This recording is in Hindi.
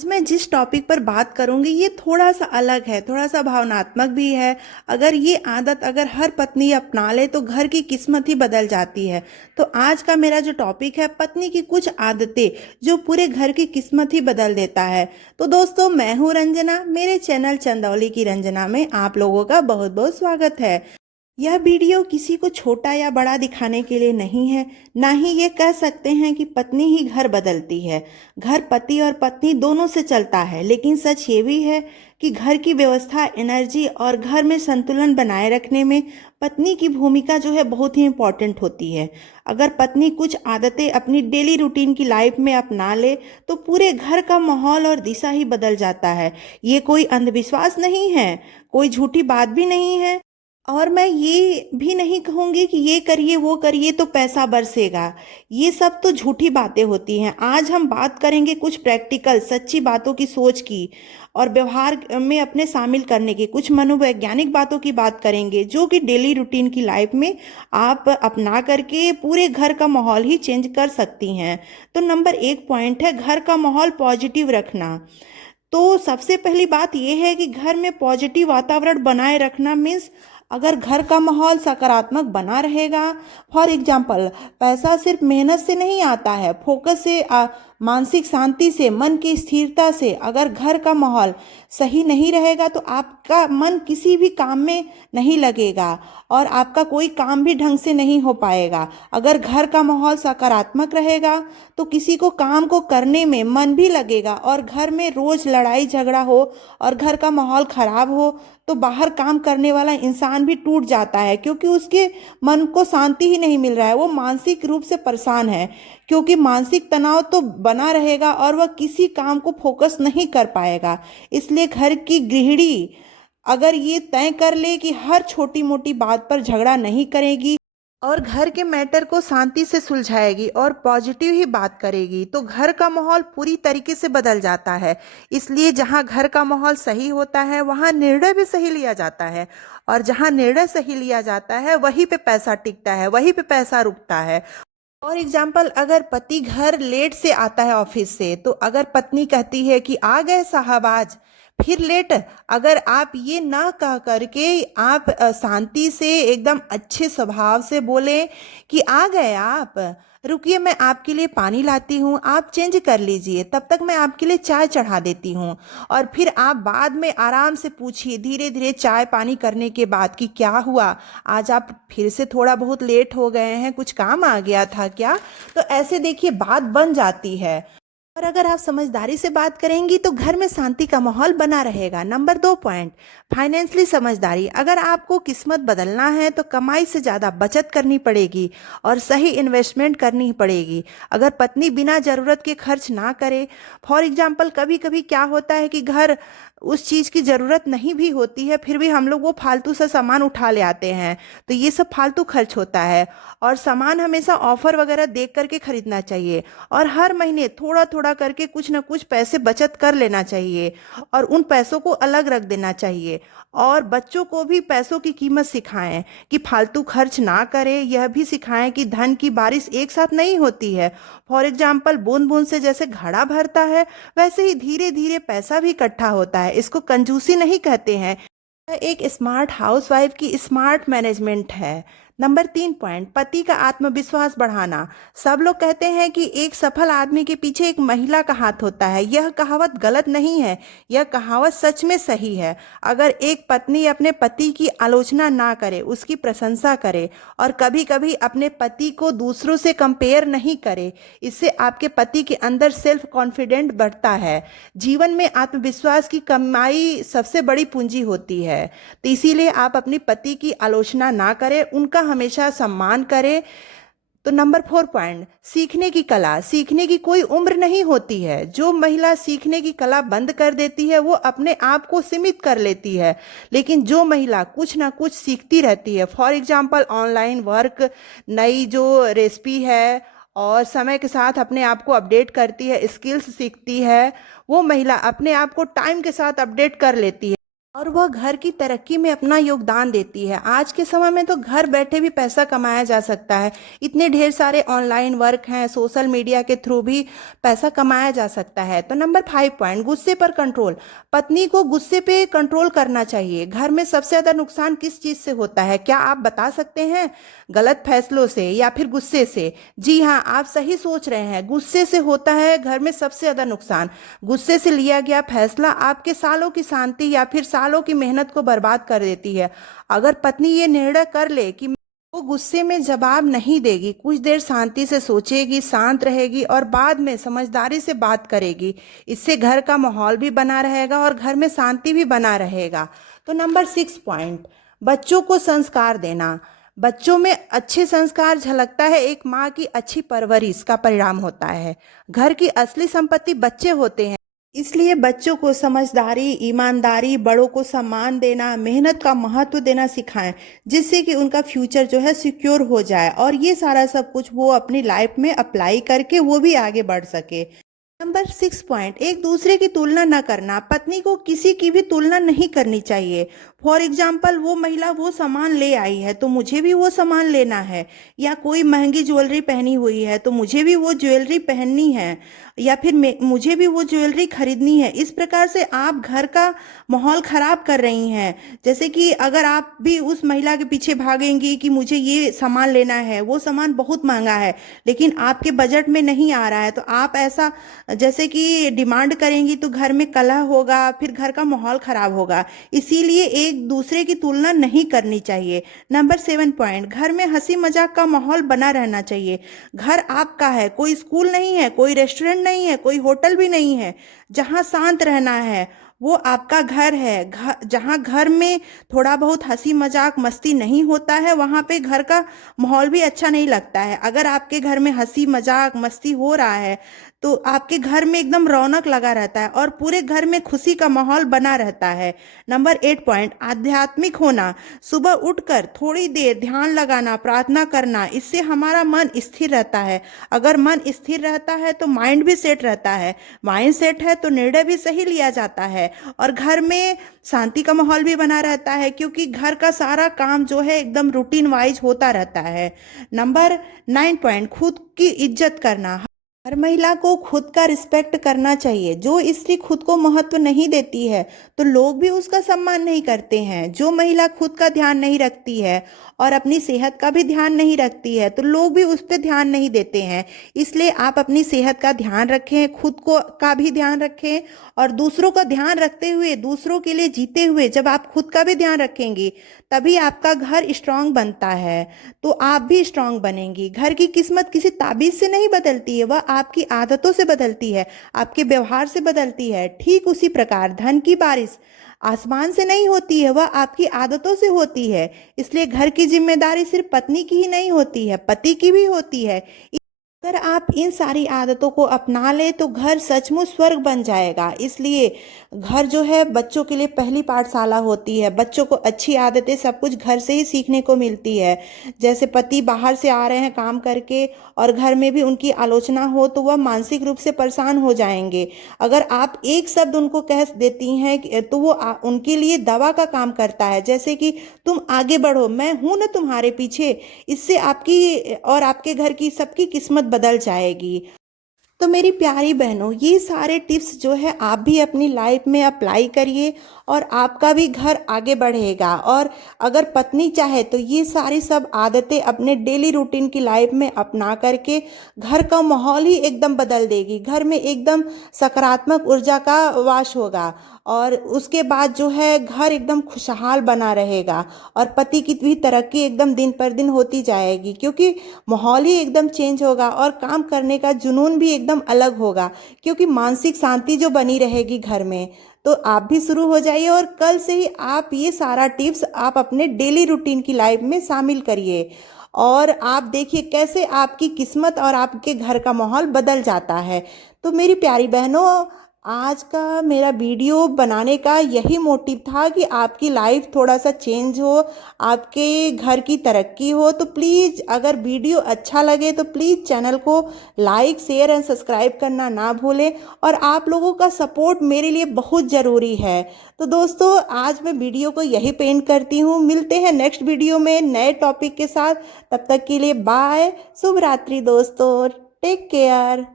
आज मैं जिस टॉपिक पर बात करूंगी ये थोड़ा सा अलग है, थोड़ा सा भावनात्मक भी है। अगर ये आदत अगर हर पत्नी अपना ले तो घर की किस्मत ही बदल जाती है। तो आज का मेरा जो टॉपिक है, पत्नी की कुछ आदतें जो पूरे घर की किस्मत ही बदल देता है। तो दोस्तों, मैं हूँ रंजना। मेरे चैनल चंदौली की रंजना में आप लोगों का बहुत बहुत स्वागत है। यह वीडियो किसी को छोटा या बड़ा दिखाने के लिए नहीं है। ना ही ये कह सकते हैं कि पत्नी ही घर बदलती है। घर पति और पत्नी दोनों से चलता है, लेकिन सच ये भी है कि घर की व्यवस्था, एनर्जी और घर में संतुलन बनाए रखने में पत्नी की भूमिका जो है बहुत ही इम्पोर्टेंट होती है। अगर पत्नी कुछ आदतें अपनी डेली रूटीन की लाइफ में अपना ले तो पूरे घर का माहौल और दिशा ही बदल जाता है। ये कोई अंधविश्वास नहीं है, कोई झूठी बात भी नहीं है। और मैं ये भी नहीं कहूँगी कि ये करिए वो करिए तो पैसा बरसेगा। ये सब तो झूठी बातें होती हैं। आज हम बात करेंगे कुछ प्रैक्टिकल सच्ची बातों की, सोच की और व्यवहार में अपने शामिल करने की, कुछ मनोवैज्ञानिक बातों की बात करेंगे जो कि डेली रूटीन की लाइफ में आप अपना करके पूरे घर का माहौल ही चेंज कर सकती हैं। तो नंबर 1 पॉइंट है घर का माहौल पॉजिटिव रखना। तो सबसे पहली बात यह है कि घर में पॉजिटिव वातावरण बनाए रखना मीन्स अगर घर का माहौल सकारात्मक बना रहेगा। फॉर एग्जाम्पल, पैसा सिर्फ मेहनत से नहीं आता है, फोकस से, मानसिक शांति से, मन की स्थिरता से। अगर घर का माहौल सही नहीं रहेगा तो आपका मन किसी भी काम में नहीं लगेगा और आपका कोई काम भी ढंग से नहीं हो पाएगा। अगर घर का माहौल सकारात्मक रहेगा तो किसी को काम को करने में मन भी लगेगा। और घर में रोज लड़ाई झगड़ा हो और घर का माहौल खराब हो तो बाहर काम करने वाला इंसान भी टूट जाता है, क्योंकि उसके मन को शांति ही नहीं मिल रहा है। वो मानसिक रूप से परेशान है, क्योंकि मानसिक तनाव तो बना रहेगा और वह किसी काम को फोकस नहीं कर पाएगा। इसलिए घर की गृहिणी अगर ये तय कर ले कि हर छोटी मोटी बात पर झगड़ा नहीं करेगी और घर के मैटर को शांति से सुलझाएगी और पॉजिटिव ही बात करेगी, तो घर का माहौल पूरी तरीके से बदल जाता है। इसलिए जहाँ घर का माहौल सही होता है वहाँ निर्णय भी सही लिया जाता है, और जहाँ निर्णय सही लिया जाता है वहीं पे पैसा टिकता है, वहीं पे पैसा रुकता है। फॉर एग्जाम्पल, अगर पति घर लेट से आता है ऑफिस से, तो अगर पत्नी कहती है कि आ गए साहब आज, फिर लेट, अगर आप ये ना कह करके आप शांति से एकदम अच्छे स्वभाव से बोले कि आ गए आप, रुकिए मैं आपके लिए पानी लाती हूँ, आप चेंज कर लीजिए, तब तक मैं आपके लिए चाय चढ़ा देती हूँ। और फिर आप बाद में आराम से पूछिए धीरे धीरे चाय पानी करने के बाद कि क्या हुआ, आज आप फिर से थोड़ा बहुत लेट हो गए हैं, कुछ काम आ गया था क्या। तो ऐसे देखिए बात बन जाती है। और अगर आप समझदारी से बात करेंगी तो घर में शांति का माहौल बना रहेगा। नंबर 2 पॉइंट, फाइनेंशियली समझदारी। अगर आपको किस्मत बदलना है तो कमाई से ज़्यादा बचत करनी पड़ेगी और सही इन्वेस्टमेंट करनी पड़ेगी। अगर पत्नी बिना ज़रूरत के खर्च ना करे, फॉर एग्जाम्पल कभी कभी क्या होता है कि घर उस चीज़ की ज़रूरत नहीं भी होती है, फिर भी हम लोग वो फालतू सा सामान उठा ले आते हैं, तो ये सब फालतू खर्च होता है। और सामान हमेशा ऑफर वगैरह देख करके खरीदना चाहिए और हर महीने थोड़ा थोड़ा करके कुछ ना कुछ पैसे बचत कर लेना चाहिए और उन पैसों को अलग रख देना चाहिए। और बच्चों को भी पैसों की कीमत सिखाएं कि फालतू खर्च ना करें। यह भी सिखाएं कि धन की बारिश एक साथ नहीं होती है। फॉर एग्जाम्पल, बूंद बूंद से जैसे घड़ा भरता है वैसे ही धीरे धीरे पैसा भी इकट्ठा होता है। इसको कंजूसी नहीं कहते हैं, एक स्मार्ट हाउसवाइफ की स्मार्ट मैनेजमेंट है। नंबर 3 पॉइंट, पति का आत्मविश्वास बढ़ाना। सब लोग कहते हैं कि एक सफल आदमी के पीछे एक महिला का हाथ होता है। यह कहावत गलत नहीं है, यह कहावत सच में सही है। अगर एक पत्नी अपने पति की आलोचना ना करे, उसकी प्रशंसा करे और कभी कभी अपने पति को दूसरों से कंपेयर नहीं करे, इससे आपके पति के अंदर सेल्फ कॉन्फिडेंट बढ़ता है। जीवन में आत्मविश्वास की कमाई सबसे बड़ी पूंजी होती है। तो इसीलिए आप अपनी पति की आलोचना ना करें, उनका हमेशा सम्मान करें। तो नंबर 4 पॉइंट, सीखने की कला। सीखने की कोई उम्र नहीं होती है। जो महिला सीखने की कला बंद कर देती है वो अपने आप को सीमित कर लेती है, लेकिन जो महिला कुछ ना कुछ सीखती रहती है, फॉर एग्जाम्पल ऑनलाइन वर्क, नई जो रेसिपी है और समय के साथ अपने आप को अपडेट करती है, स्किल्स सीखती है, वो महिला अपने आप को टाइम के साथ अपडेट कर लेती है। और वह घर की तरक्की में अपना योगदान देती है। आज के समय में तो घर बैठे भी पैसा कमाया जा सकता है। इतने ढेर सारे ऑनलाइन वर्क हैं, सोशल मीडिया के थ्रू भी पैसा कमाया जा सकता है। तो नंबर 5 पॉइंट, गुस्से पर कंट्रोल। पत्नी को गुस्से पे कंट्रोल करना चाहिए। घर में सबसे ज्यादा नुकसान किस चीज से होता है, क्या आप बता सकते हैं? गलत फैसलों से या फिर गुस्से से? जी हाँ, आप सही सोच रहे हैं, गुस्से से होता है घर में सबसे ज्यादा नुकसान। गुस्से से लिया गया फैसला आपके सालों की शांति या फिर सालों की मेहनत को बर्बाद कर देती है। अगर पत्नी ये निर्णय कर ले कि वो गुस्से में जवाब नहीं देगी, कुछ देर शांति से सोचेगी, शांत रहेगी और बाद में समझदारी से बात करेगी, इससे घर का माहौल भी बना रहेगा और घर में शांति भी बना रहेगा। तो नंबर 6 पॉइंट, बच्चों को संस्कार देना। बच्चों में अच्छे संस्कार झलकता है एक माँ की अच्छी परवरिश का परिणाम होता है। घर की असली संपत्ति बच्चे होते हैं। इसलिए बच्चों को समझदारी, ईमानदारी, बड़ों को सम्मान देना, मेहनत का महत्व देना सिखाएं, जिससे कि उनका फ्यूचर जो है सिक्योर हो जाए और ये सारा सब कुछ वो अपनी लाइफ में अप्लाई करके वो भी आगे बढ़ सके। नंबर 6 पॉइंट, एक दूसरे की तुलना न करना। पत्नी को किसी की भी तुलना नहीं करनी चाहिए। फॉर एग्जाम्पल, वो महिला वो सामान ले आई है तो मुझे भी वो सामान लेना है, या कोई महंगी ज्वेलरी पहनी हुई है तो मुझे भी वो ज्वेलरी पहननी है, या फिर मुझे भी वो ज्वेलरी खरीदनी है। इस प्रकार से आप घर का माहौल खराब कर रही हैं। जैसे कि अगर आप भी उस महिला के पीछे भागेंगी कि मुझे ये सामान लेना है, वो सामान बहुत महंगा है लेकिन आपके बजट में नहीं आ रहा है, तो आप ऐसा जैसे कि डिमांड करेंगी तो घर में कलह होगा, फिर घर का माहौल खराब होगा। इसीलिए एक दूसरे की तुलना नहीं करनी चाहिए। नंबर 7 पॉइंट, घर में हंसी मजाक का माहौल बना रहना चाहिए। घर आपका है, कोई स्कूल नहीं है, कोई रेस्टोरेंट नहीं है, कोई होटल भी नहीं है। जहां शांत रहना है वो आपका घर है। जहां घर में थोड़ा बहुत हंसी मजाक मस्ती नहीं होता है, वहां पे घर का माहौल भी अच्छा नहीं लगता है। अगर आपके घर में हंसी मजाक मस्ती हो रहा है तो आपके घर में एकदम रौनक लगा रहता है और पूरे घर में खुशी का माहौल बना रहता है। नंबर 8 पॉइंट, आध्यात्मिक होना। सुबह उठकर थोड़ी देर ध्यान लगाना, प्रार्थना करना, इससे हमारा मन स्थिर रहता है। अगर मन स्थिर रहता है तो माइंड भी सेट रहता है। माइंड सेट है तो निर्णय भी सही लिया जाता है और घर में शांति का माहौल भी बना रहता है, क्योंकि घर का सारा काम जो है एकदम रूटीन वाइज होता रहता है। नंबर 9 पॉइंट, खुद की इज्जत करना। हर महिला को खुद का रिस्पेक्ट करना चाहिए। जो स्त्री खुद को महत्व नहीं देती है तो लोग भी उसका सम्मान नहीं करते हैं। जो महिला खुद का ध्यान नहीं रखती है और अपनी सेहत का भी ध्यान नहीं रखती है तो लोग भी उस पर ध्यान नहीं देते हैं। इसलिए आप अपनी सेहत का ध्यान रखें, खुद को का भी ध्यान रखें और दूसरों का ध्यान रखते हुए, दूसरों के लिए जीते हुए जब आप खुद का भी ध्यान रखेंगी तभी आपका घर स्ट्रांग बनता है, तो आप भी स्ट्रांग बनेंगी। घर की किस्मत किसी ताबीज से नहीं बदलती है, वह आपकी आदतों से बदलती है, आपके व्यवहार से बदलती है। ठीक उसी प्रकार धन की बारिश आसमान से नहीं होती है, वह आपकी आदतों से होती है। इसलिए घर की जिम्मेदारी सिर्फ पत्नी की ही नहीं होती है, पति की भी होती है। अगर आप इन सारी आदतों को अपना ले तो घर सचमुच स्वर्ग बन जाएगा। इसलिए घर जो है बच्चों के लिए पहली पाठशाला होती है। बच्चों को अच्छी आदतें सब कुछ घर से ही सीखने को मिलती है। जैसे पति बाहर से आ रहे हैं काम करके और घर में भी उनकी आलोचना हो तो वह मानसिक रूप से परेशान हो जाएंगे। अगर आप एक शब्द उनको कह देती हैं तो वो उनके लिए दवा का काम करता है, जैसे कि तुम आगे बढ़ो, मैं हूं ना तुम्हारे पीछे। इससे आपकी और आपके घर की सबकी किस्मत बदल जाएगी। तो मेरी प्यारी बहनों, ये सारे टिप्स जो है आप भी अपनी लाइफ में अप्लाई करिए और आपका भी घर आगे बढ़ेगा। और अगर पत्नी चाहे तो ये सारी सब आदतें अपने डेली रूटीन की लाइफ में अपना करके घर का माहौल ही एकदम बदल देगी। घर में एकदम सकारात्मक ऊर्जा का वास होगा और उसके बाद जो है घर एकदम खुशहाल बना रहेगा और पति की भी तरक्की एकदम दिन पर दिन होती जाएगी, क्योंकि माहौल ही एकदम चेंज होगा और काम करने का जुनून भी एकदम अलग होगा, क्योंकि मानसिक शांति जो बनी रहेगी घर में। तो आप भी शुरू हो जाइए और कल से ही आप ये सारा टिप्स आप अपने डेली रूटीन की लाइफ में शामिल करिए और आप देखिए कैसे आपकी किस्मत और आपके घर का माहौल बदल जाता है। तो मेरी प्यारी बहनों, आज का मेरा वीडियो बनाने का यही मोटिव था कि आपकी लाइफ थोड़ा सा चेंज हो, आपके घर की तरक्की हो। तो प्लीज़ अगर वीडियो अच्छा लगे तो प्लीज़ चैनल को लाइक शेयर एंड सब्सक्राइब करना ना भूलें। और आप लोगों का सपोर्ट मेरे लिए बहुत ज़रूरी है। तो दोस्तों आज मैं वीडियो को यही पेंड करती हूँ। मिलते हैं नेक्स्ट वीडियो में नए टॉपिक के साथ। तब तक के लिए बाय, शुभ रात्रि दोस्तों, टेक केयर।